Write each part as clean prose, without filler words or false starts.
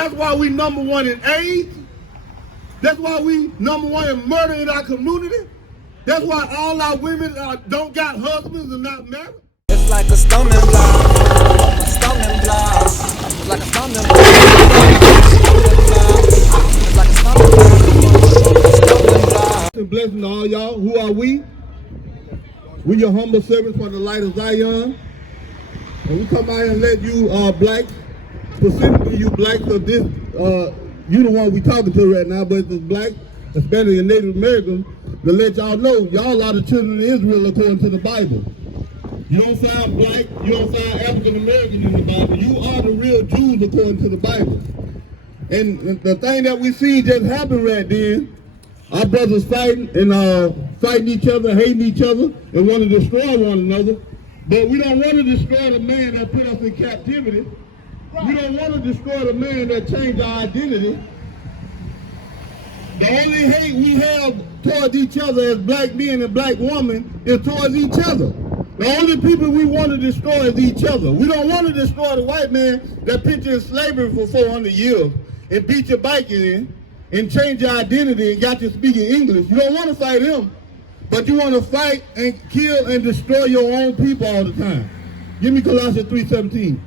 That's why we number one in AIDS. That's why we number one in murder in our community. That's why all our women don't got husbands and not married. It's like a stumbling block, a stumbling block. It's like a stumbling block, it's like a stumbling block. And blessing to all y'all. Who are we? We your humble servants for the light of Zion. And we come out here and let you blacks, specifically you blacks of this, you the one we talking to right now, but it's blacks, especially the Native Americans, to let y'all know y'all are the children of Israel according to the Bible. You don't sound black, you don't sound African American in the Bible. You are the real Jews according to the Bible. And the thing that we see just happen right then, our brothers fighting and fighting each other, hating each other, and want to destroy one another. But we don't want to destroy the man that put us in captivity. We don't want to destroy the man that changed our identity. The only hate we have towards each other as black men and black women is towards each other. The only people we want to destroy is each other. We don't want to destroy the white man that put you in slavery for 400 years and beat your bike in and change your identity and got you speaking English. You don't want to fight him, but you want to fight and kill and destroy your own people all the time. Give me Colossians 3:17.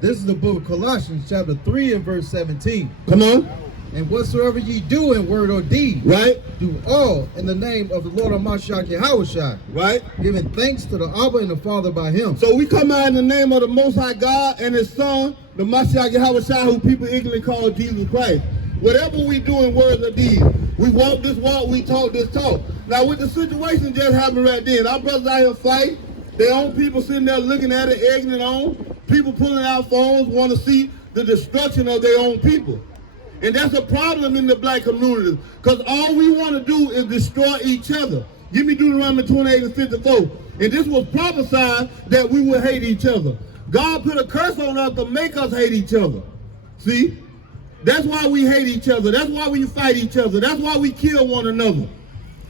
This is the book of Colossians, chapter 3 and verse 17. Come on. And whatsoever ye do in word or deed, Right. do all in the name of the Lord of Mashiach Yahushua, Right. giving thanks to the Abba and the Father by him. So we come out in the name of the Most High God and His Son, the Mashiach Yahushua, who people English call Jesus Christ. Whatever we do in words or deeds, we walk this walk, we talk this talk. Now with the situation just happened right then, our brothers out here fight, their own people sitting there looking at it, egging it on, people pulling out phones, want to see the destruction of their own people. And that's a problem in the black community, because all we want to do is destroy each other. Give me Deuteronomy 28 and 54. And this was prophesied that we would hate each other. God put a curse on us to make us hate each other. See? That's why we hate each other. That's why we fight each other. That's why we kill one another.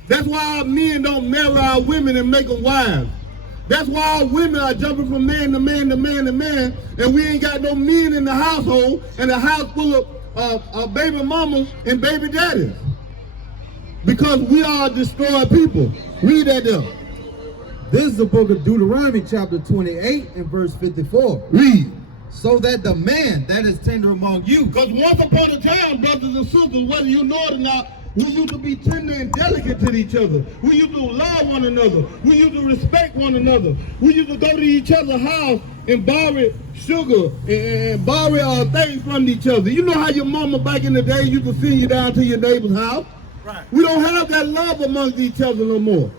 That's why our men don't marry our women and make them wives. That's why our women are jumping from man to man to man to man, and we ain't got no men in the household, and a house full of baby mamas and baby daddies. Because we are destroyed people. Read that there. This is the book of Deuteronomy, chapter 28 and verse 54. Read. So that the man that is tender among you. Because once upon a time, brothers and sisters, whether you know it or not, we used to be tender and delicate to each other. We used to love one another. We used to respect one another. We used to go to each other's house and borrow sugar and borrow things from each other. You know how your mama back in the day used to send you down to your neighbor's house? Right. We don't have that love amongst each other no more.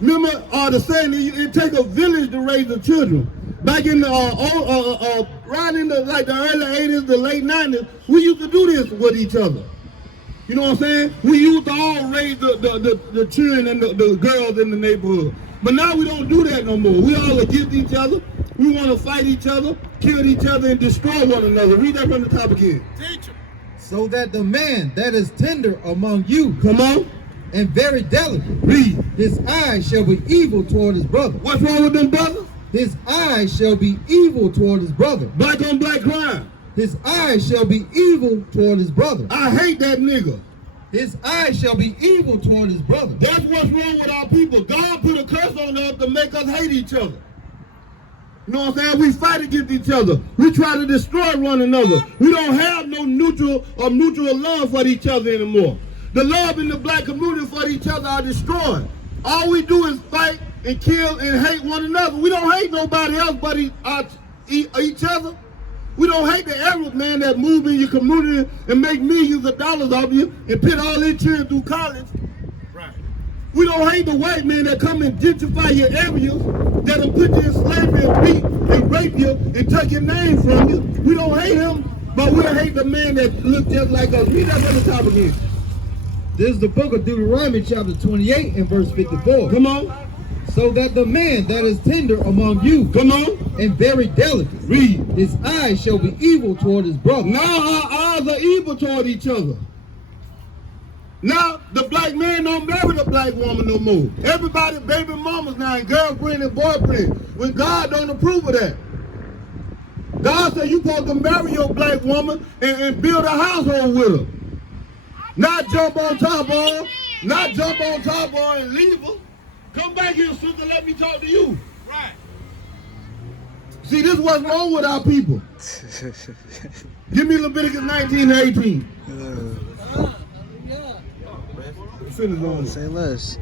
Remember the saying, it takes a village to raise the children. Back in the right in the early 80s, the late 90s, we used to do this with each other. You know what I'm saying? We used to all raise the children and the girls in the neighborhood. But now we don't do that no more. We all against each other. We want to fight each other, kill each other, and destroy one another. Read that from the top again. Teacher. So that the man that is tender among you. Come on. And very delicate. Read. His eyes shall be evil toward his brother. What's wrong with them brothers? His eyes shall be evil toward his brother. Black on black crime. His eyes shall be evil toward his brother. I hate that nigga. His eyes shall be evil toward his brother. That's what's wrong with our people. God put a curse on us to make us hate each other. You know what I'm saying? We fight against each other. We try to destroy one another. We don't have no neutral or mutual love for each other anymore. The love in the black community for each other are destroyed. All we do is fight and kill and hate one another. We don't hate nobody else but each other. We don't hate the Arab man that move in your community and make millions of dollars off you and put all their children through college. Right. We don't hate the white man that come and gentrify your areas, that'll put you in slavery and beat and rape you and take your name from you. We don't hate him, but we hate the man that looks just like us. Read that from the top again. This is the book of Deuteronomy, chapter 28 and verse 54. Come on. So that the man that is tender among you. Come on. And very delicate. Read. His eyes shall be evil toward his brother. Now our eyes are evil toward each other. Now the black man don't marry the black woman no more. Everybody baby mamas now and girlfriend and boyfriend. When God don't approve of that. God said you supposed to marry your black woman and build a household with her. Not jump on top of her. Not jump on top of her and leave her. Come back here, sister, let me talk to you. Right. See, this is what's wrong with our people. Give me Leviticus 19:18. Finish on. Say less.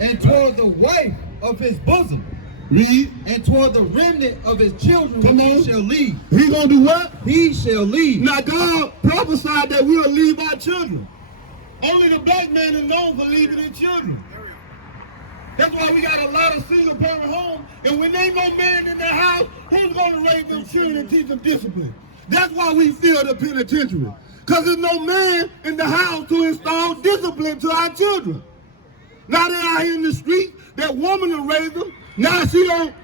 And toward the wife of his bosom, Read. and toward the remnant of his children, Come he on. shall lead. He gonna do what? He shall lead. Now God prophesied that we'll leave our children. Only the black man is known for leaving his children. That's why we got a lot of single parent homes. And when they no man in their house, who's gonna raise them children and teach them discipline? That's why we fill the penitentiary. Because there's no man in the house to install discipline to our children. Now they're out here in the street, that woman to raise them. Now she don't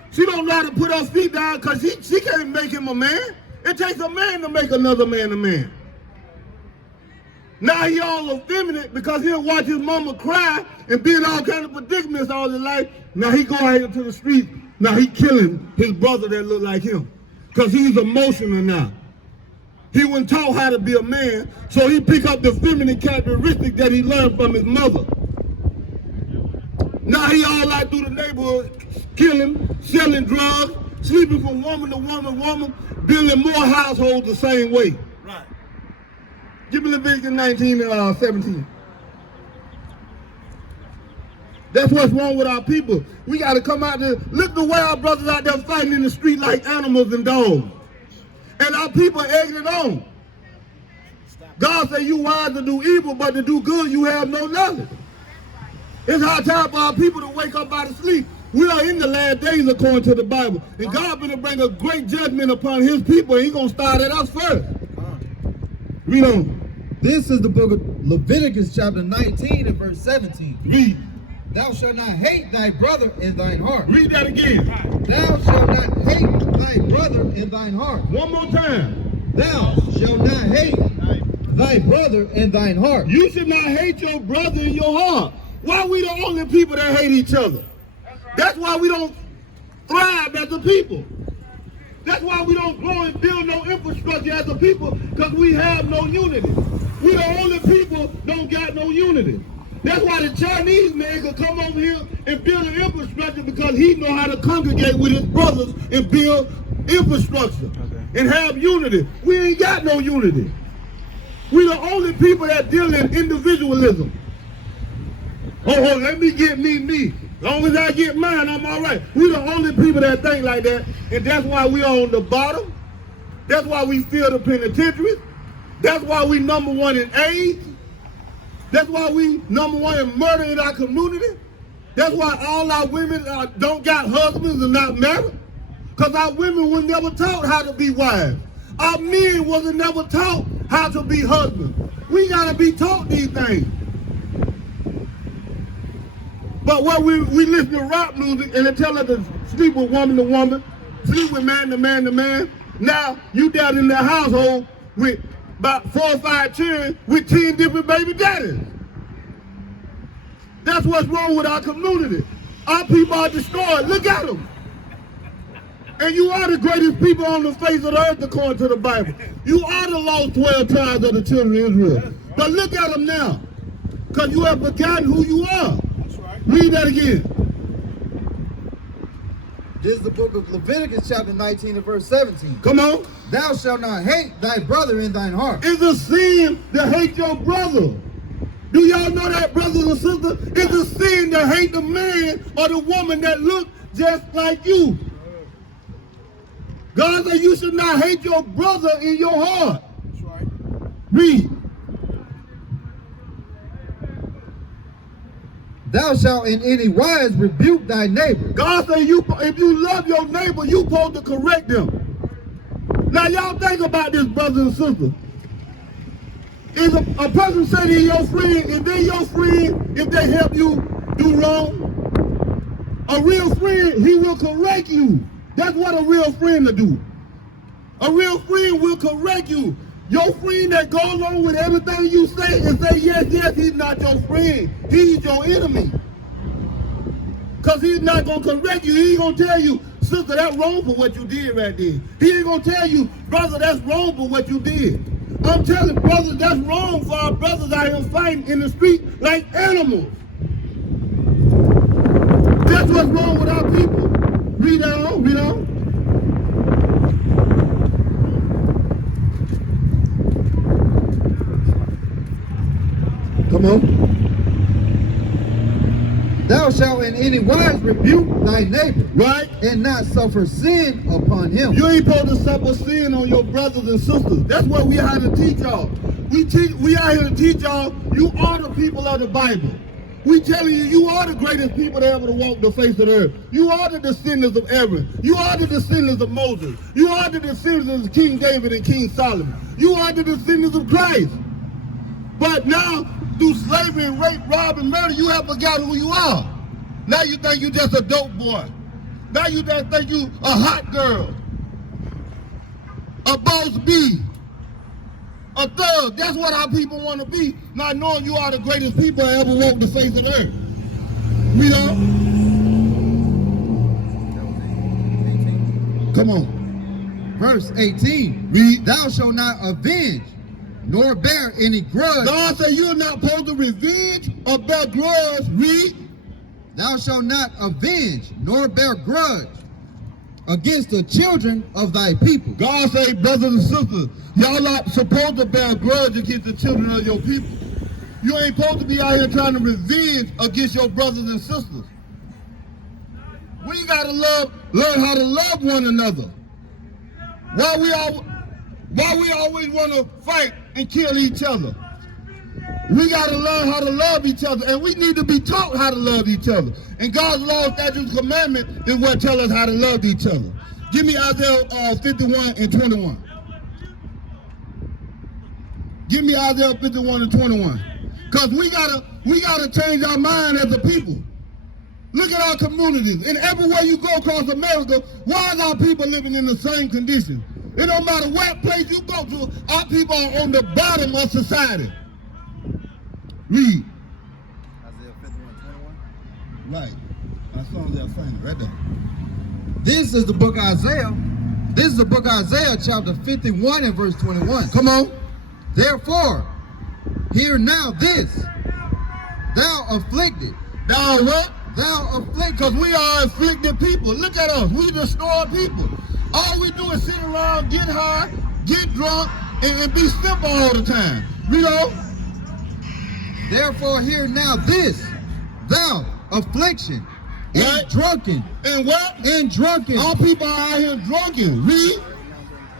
know how to put her feet down because she can't make him a man. It takes a man to make another man a man. Now he all effeminate because he'll watch his mama cry and be in all kind of predicaments all his life. Now he go out here to the street. Now he killing his brother that look like him because he's emotional now. He wasn't taught how to be a man, so he pick up the feminine characteristic that he learned from his mother. Now he all out through the neighborhood, killing, selling drugs, sleeping from woman to woman, building more households the same way. Right. Give me Leviticus 19:17. That's what's wrong with our people. We got to come out there. Look the way our brothers out there fighting in the street like animals and dogs. And our people egging it on. God said you wise to do evil, but to do good you have no knowledge. It's high time for our people to wake up out of sleep. We are in the last days according to the Bible. And God going to bring a great judgment upon his people, and he's going to start at us first. Read on. This is the book of Leviticus chapter 19 and verse 17. Read. Thou shalt not hate thy brother in thine heart. Read that again. Thou shalt not hate thy brother in thine heart. One more time. Thou shalt not hate thy brother in thine heart. You should not hate your brother in your heart. Why we the only people that hate each other? That's why we don't thrive as a people. That's why we don't grow and build no infrastructure as a people, because we have no unity. We the only people don't got no unity. That's why the Chinese man could come over here and build an infrastructure, because he know how to congregate with his brothers and build infrastructure and have unity. We ain't got no unity. We the only people that deal in individualism. Oh, let me get me. As long as I get mine, I'm all right. We the only people that think like that, and that's why we are on the bottom. That's why we fill the penitentiaries. That's why we number one in AIDS. That's why we number one in murder in our community. That's why all our women don't got husbands and not married. Because our women were never taught how to be wives. Our men wasn't never taught how to be husbands. We got to be taught these things. But when we listen to rap music and they tell us to sleep with woman to woman, sleep with man to man to man, now you down in that household with about 4 or 5 children with 10 different baby daddies. That's what's wrong with our community. Our people are destroyed. Look at them. And you are the greatest people on the face of the earth according to the Bible. You are the lost 12 tribes of the children of Israel. But look at them now, because you have forgotten who you are. Read that again. This is the book of Leviticus chapter 19 and verse 17. Come on. Thou shalt not hate thy brother in thine heart. It's a sin to hate your brother. Do y'all know that, brothers and sisters? It's a sin to hate the man or the woman that look just like you. God said you should not hate your brother in your heart. That's right. Read. Thou shalt in any wise rebuke thy neighbor. God said if you love your neighbor, you supposed to correct them. Now y'all think about this, brothers and sisters. If a person say they're your friend, if they're your friend, if they help you do wrong, a real friend, he will correct you. That's what a real friend will do. A real friend will correct you. Your friend that goes along with everything you say and say, yes, he's not your friend. He's your enemy. Because he's not going to correct you. He's going to tell you, sister, that's wrong for what you did right there. He ain't gonna tell you, brother, that's wrong for what you did. I'm telling brothers, that's wrong for our brothers out here fighting in the street like animals. That's what's wrong with our people. Read on, read on. Come on. Thou shalt in any wise rebuke thy neighbor, Right? and not suffer sin upon him. You ain't supposed to suffer sin on your brothers and sisters. That's what we out here to teach y'all. We out here to teach y'all, you are the people of the Bible. We telling you, you are the greatest people that ever to walk the face of the earth. You are the descendants of Aaron. You are the descendants of Moses. You are the descendants of King David and King Solomon. You are the descendants of Christ. But now, through slavery and rape, rob, and murder, you have forgotten who you are. Now you think you just a dope boy. Now you just think you a hot girl, a boss bee, a thug. That's what our people want to be, not knowing you are the greatest people that ever walked the face of the earth. You know? Come on. Verse 18. Read. Thou shalt not avenge, nor bear any grudge. God said you're not supposed to revenge or bear grudge. Read. Thou shalt not avenge, nor bear grudge against the children of thy people. God said, brothers and sisters, y'all not supposed to bear grudge against the children of your people. You ain't supposed to be out here trying to revenge against your brothers and sisters. We gotta learn how to love one another. Why we always want to fight and kill each other? We gotta learn how to love each other, and we need to be taught how to love each other. And God's law, statutes, commandment is what tell us how to love each other. Give me Isaiah 51 and 21. Give me Isaiah 51 and 21. Because we gotta change our mind as a people. Look at our communities. And everywhere you go across America, why is our people living in the same condition? It don't matter what place you go to, our people are on the bottom of society. Read. Isaiah 51:21. Right. I saw that thing right there. This is the book of Isaiah. This is the book of Isaiah, chapter 51 and verse 21. Come on. Therefore, hear now this, thou afflicted. Thou what? Thou afflicted. Because we are afflicted people. Look at us. We destroy people. All we do is sit around, get high, get drunk, and be simple all the time. You know? Therefore, hear now this, thou affliction, and Right. drunken, And what? and drunken, All people are out here drunken. Read.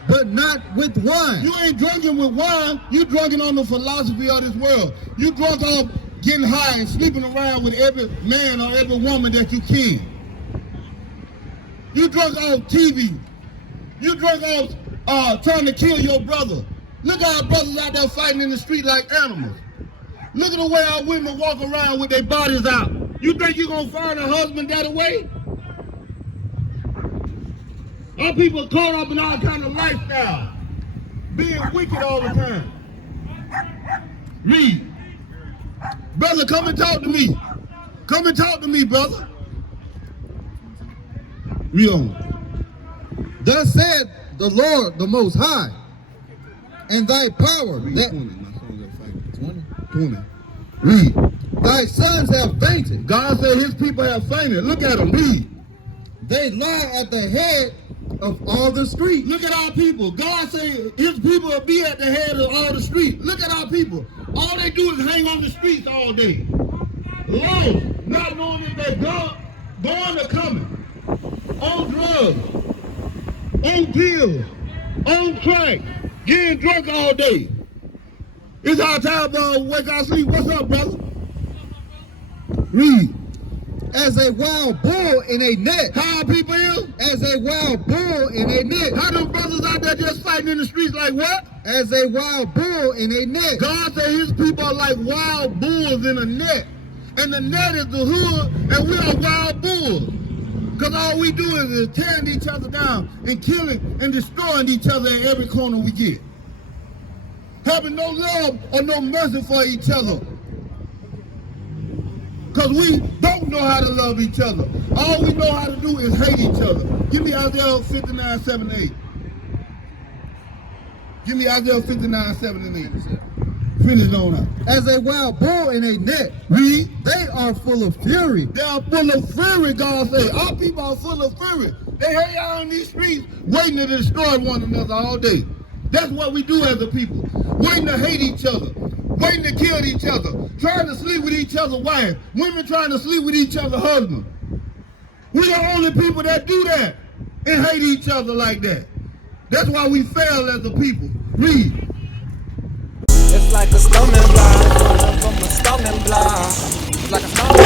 but not with wine. You ain't drinking with wine. You drunken on the philosophy of this world. You drunk off getting high and sleeping around with every man or every woman that you can. You drunk off TV. You drunk off trying to kill your brother. Look at our brothers out there fighting in the street like animals. Look at the way our women walk around with their bodies out. You think you're going to find a husband that way? Our people caught up in all kind of lifestyle. Being wicked all the time. Read. Brother, come and talk to me. Come and talk to me, brother. Read on. Thus said the Lord, the Most High, and thy power, that 20. Read. thy sons have fainted. God said his people have fainted. Look at them. Read. They lie at the head of all the streets. Look at our people. God said his people will be at the head of all the streets. Look at our people. All they do is hang on the streets all day. Lost, not knowing if they're going or coming. On drugs, on pills, on crack, getting drunk all day. It's our time to wake our sleep. What's up, brother? Read. As a wild bull in a net. How our people is? As a wild bull in a net. How them brothers out there just fighting in the streets like what? As a wild bull in a net. God said his people are like wild bulls in a net. And the net is the hood, and we are wild bulls. Because all we do is tearing each other down and killing and destroying each other at every corner we get. Having no love or no mercy for each other. Because we don't know how to love each other. All we know how to do is hate each other. Give me Isaiah 59, 7, and 8. Give me Isaiah 59, 7, and 8. Finish on out. As a wild bull in a net, Read. they are full of fury. They are full of fury, God said. Our people are full of fury. They hang out on these streets waiting to destroy one another all day. That's what we do as a people. Waiting to hate each other. Waiting to kill each other. Trying to sleep with each other's wives. Women trying to sleep with each other's husbands. We're the only people that do that and hate each other like that. That's why we fail as a people. Read. It's like a stumbling block from a stumbling block. Like a stumbling